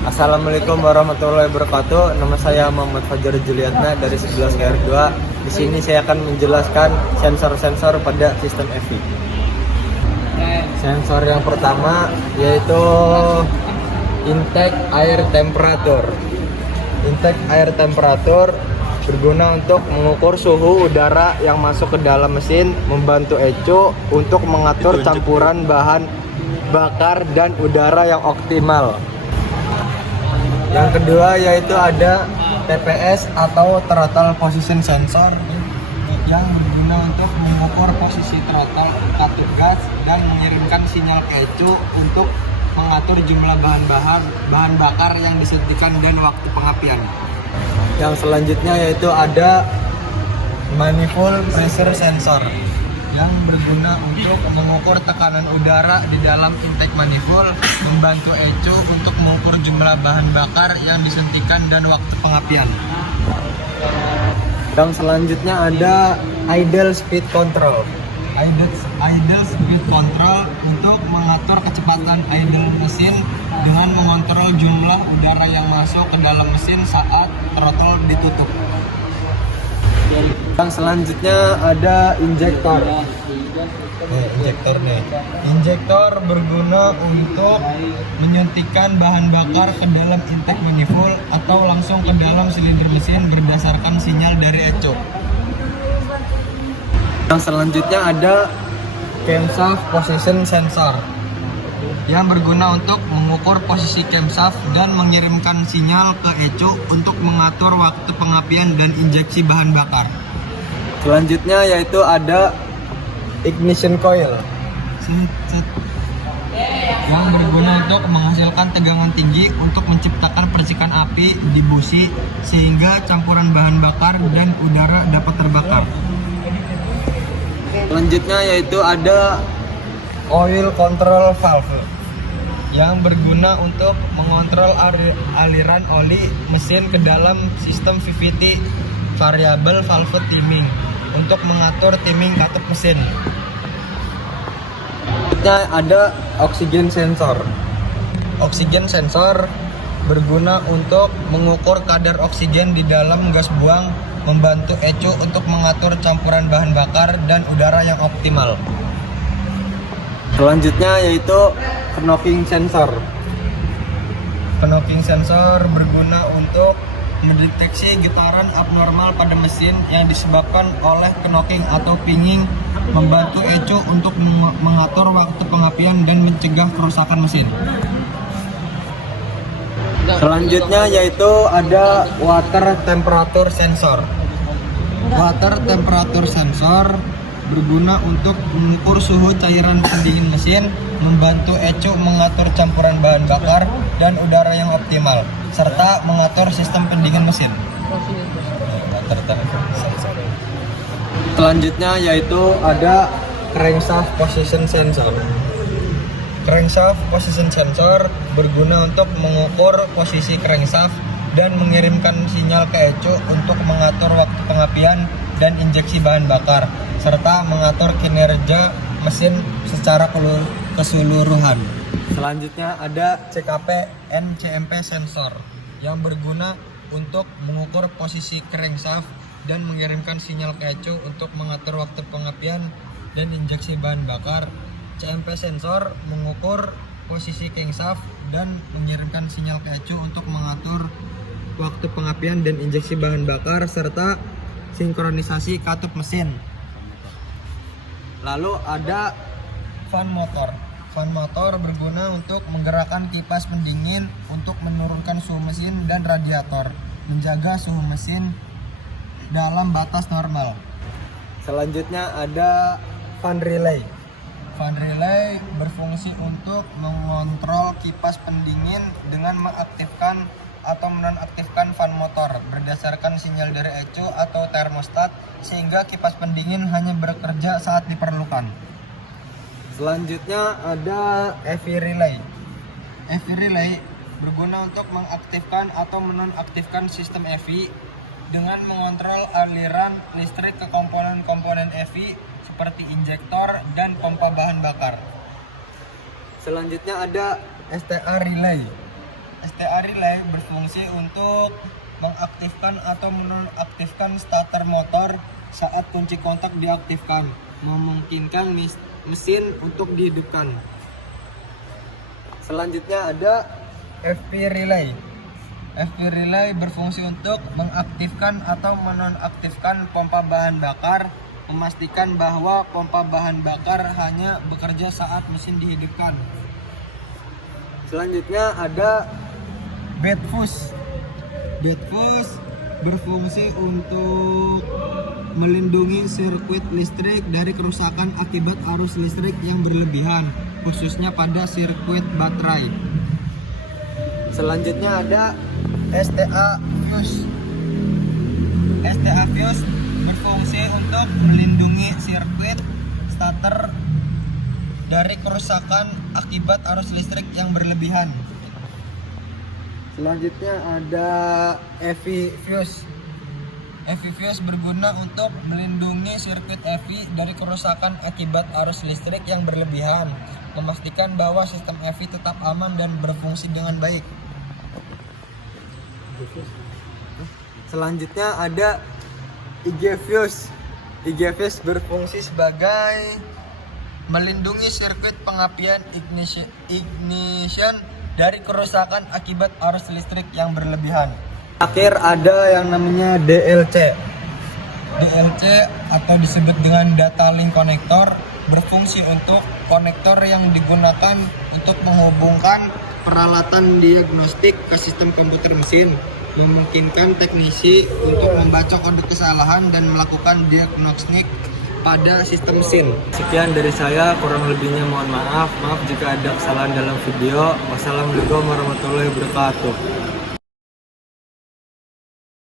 Assalamualaikum warahmatullahi wabarakatuh. Nama saya Muhammad Fajar Juliatna dari 11 KR2. Di sini saya akan menjelaskan sensor-sensor pada sistem EVI. Sensor yang pertama yaitu intake air temperature. Intake air temperature berguna untuk mengukur suhu udara yang masuk ke dalam mesin, membantu ECO untuk mengatur campuran bahan bakar dan udara yang optimal. Yang kedua yaitu ada TPS atau throttle position sensor yang berguna untuk mengukur posisi throttle katup gas dan mengirimkan sinyal ke ECO untuk mengatur jumlah bahan bakar yang disuntikan dan waktu pengapian. Yang selanjutnya yaitu ada manifold pressure sensor yang berguna untuk mengukur tekanan udara di dalam intake manifold, membantu ECO untuk mengukur jumlah bahan bakar yang disuntikan dan waktu pengapian. Yang selanjutnya ada idle speed control. Idle speed control untuk mengatur kecepatan idle mesin dengan mengontrol jumlah udara yang masuk ke dalam mesin saat throttle ditutup. Yang selanjutnya ada injektor. Injektor berguna untuk menyuntikkan bahan bakar ke dalam intake manifold atau langsung ke dalam silinder mesin berdasarkan sinyal dari ECO. Yang selanjutnya ada camshaft position sensor yang berguna untuk mengukur posisi camshaft dan mengirimkan sinyal ke ECO untuk mengatur waktu pengapian dan injeksi bahan bakar. Selanjutnya yaitu ada ignition coil yang berguna untuk menghasilkan tegangan tinggi untuk menciptakan percikan api di busi sehingga campuran bahan bakar dan udara dapat terbakar. Selanjutnya yaitu ada oil control valve yang berguna untuk mengontrol aliran oli mesin ke dalam sistem VVT variable valve timing untuk mengatur timing katup mesin. Selanjutnya ada oxygen sensor. Oxygen sensor berguna untuk mengukur kadar oksigen di dalam gas buang, membantu ECO untuk mengatur campuran bahan bakar dan udara yang optimal. Selanjutnya yaitu knocking sensor. Knocking sensor berguna untuk mendeteksi getaran abnormal pada mesin yang disebabkan oleh knocking atau pinging, membantu ECO untuk mengatur waktu pengapian dan mencegah kerusakan mesin. Selanjutnya yaitu ada water temperature sensor. Water temperature sensor berguna untuk mengukur suhu cairan pendingin mesin, membantu ECO mengatur campuran bahan bakar dan udara yang optimal, serta mengatur sistem pendingin mesin. Selanjutnya yaitu ada crankshaft position sensor. Crankshaft position sensor berguna untuk mengukur posisi crankshaft dan mengirimkan sinyal ke ECO untuk mengatur waktu pengapian dan injeksi bahan bakar, serta mengatur kinerja mesin secara keseluruhan. Selanjutnya ada CKP NCMP sensor yang berguna untuk mengukur posisi crankshaft dan mengirimkan sinyal ke ECO untuk mengatur waktu pengapian dan injeksi bahan bakar. CMP sensor mengukur posisi crankshaft dan mengirimkan sinyal ke ECO untuk mengatur waktu pengapian dan injeksi bahan bakar serta sinkronisasi katup mesin. Lalu ada fan motor. Fan motor berguna untuk menggerakkan kipas pendingin untuk menurunkan suhu mesin dan radiator, menjaga suhu mesin dalam batas normal. Selanjutnya ada fan relay. Fan relay berfungsi untuk mengontrol kipas pendingin dengan mengaktifkan atau menonaktifkan fan motor berdasarkan sinyal dari ECO atau termostat sehingga kipas pendingin hanya bekerja saat diperlukan. Selanjutnya ada EV relay. EV relay berguna untuk mengaktifkan atau menonaktifkan sistem EV dengan mengontrol aliran listrik ke komponen-komponen EV seperti injektor dan pompa bahan bakar. Selanjutnya ada STA relay. STA relay berfungsi untuk mengaktifkan atau menonaktifkan starter motor saat kunci kontak diaktifkan, memungkinkan mesin untuk dihidupkan. Selanjutnya ada FP relay. FP relay berfungsi untuk mengaktifkan atau menonaktifkan pompa bahan bakar, memastikan bahwa pompa bahan bakar hanya bekerja saat mesin dihidupkan. Selanjutnya ada bed fuse. Bed fuse berfungsi untuk melindungi sirkuit listrik dari kerusakan akibat arus listrik yang berlebihan, khususnya pada sirkuit baterai. Selanjutnya ada STA fuse. STA fuse berfungsi untuk melindungi sirkuit starter dari kerusakan akibat arus listrik yang berlebihan. Selanjutnya ada EV fuse. EV fuse berguna untuk melindungi sirkuit EV dari kerusakan akibat arus listrik yang berlebihan, memastikan bahwa sistem EV tetap aman dan berfungsi dengan baik. Selanjutnya ada IG fuse. IG fuse berfungsi sebagai melindungi sirkuit pengapian ignition dari kerusakan akibat arus listrik yang berlebihan. Akhir ada yang namanya DLC. DLC atau disebut dengan data link connector berfungsi untuk konektor yang digunakan untuk menghubungkan peralatan diagnostik ke sistem komputer mesin, memungkinkan teknisi untuk membaca kode kesalahan dan melakukan diagnostik pada sistem mesin. Sekian dari saya, kurang lebihnya mohon maaf. Maaf jika ada kesalahan dalam video. Wassalamualaikum warahmatullahi wabarakatuh.